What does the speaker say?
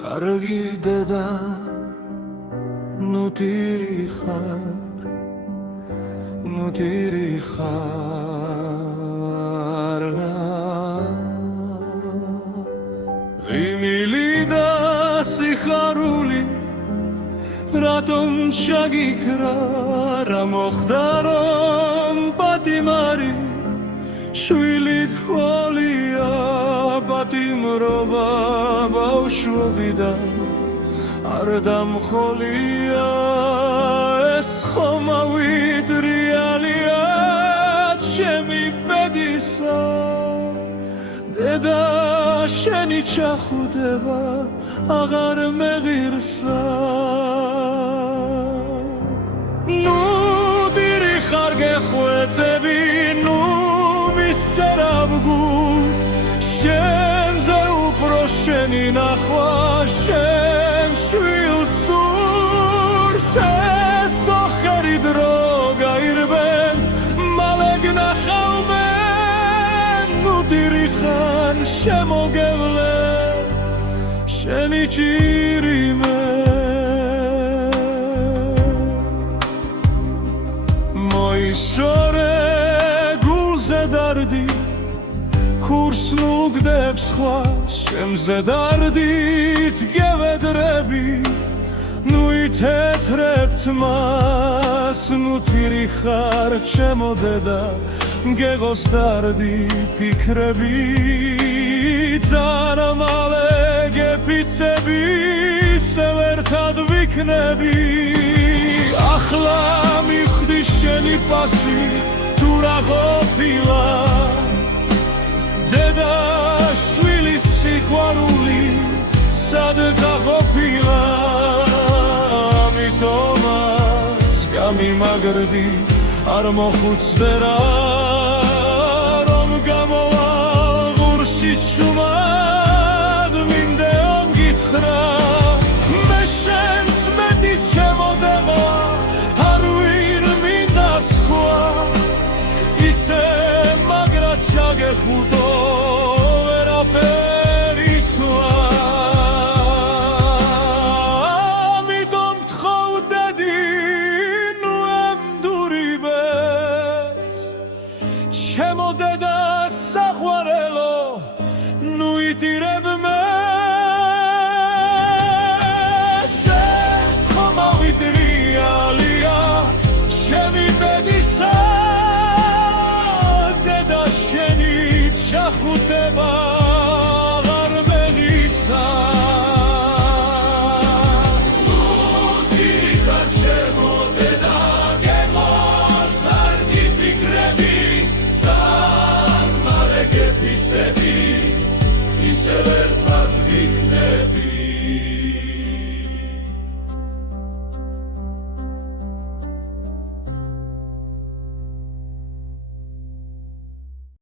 კარგი დედა ნუ დიდი ხარ ღიმილი და სიხარული რატომ ჩაგიქრა რა მოხდა რომ პატიმარი შვილი ქოლია პატიმრობა ბავშვობიდან არ დამხოლია ეს ხომ ავიდრიალია ჩემი ბედისა დედა შენი ჩახუტება აღარ მეღირსა ნუ დირი ხარ გეხვეწები ნუ მისერაბგუს შენზე უფრო შენი ნახვა შენ შვილს სურს ეს ოხერი დრო გაირბენს მალე გნახავ მე ნუ დირი ხარ შემოგევლე შენი ჭირი მე მოიშორე გულზე დარდი ხურს ნუგდებს სხვა შემზე დარდით გევედრები ნუ ითეთრებთ მას ნუ თირი ხარ ჩემო დედა გეგოს დარდი ფიქრები ძალიან მალე გეფიცები სევერთად ვიქნები ახლა მივხვდი შენი პასი თუ რა ყოფილა დედა შვილის სიყვარული სად გაყოფილა ამიტომაც გამიმაგრდი არ მოხუცდერა რომ გამოვალ ღურში შუმად მინდეომ გითხრა მე შენს მეტი ჩემო დედა არ ვინ მინდა სხვა ისე მაგრა ჩაგეხუტო ვერაფერი თქვა ამიტომ თხოვ დედი ნუ ემდურიბეს ჩემო დედა საყვარელო ნუ იტირებ მეც ეს ხომ ავიდრიალია ჩემი ბედისა ჩახუტება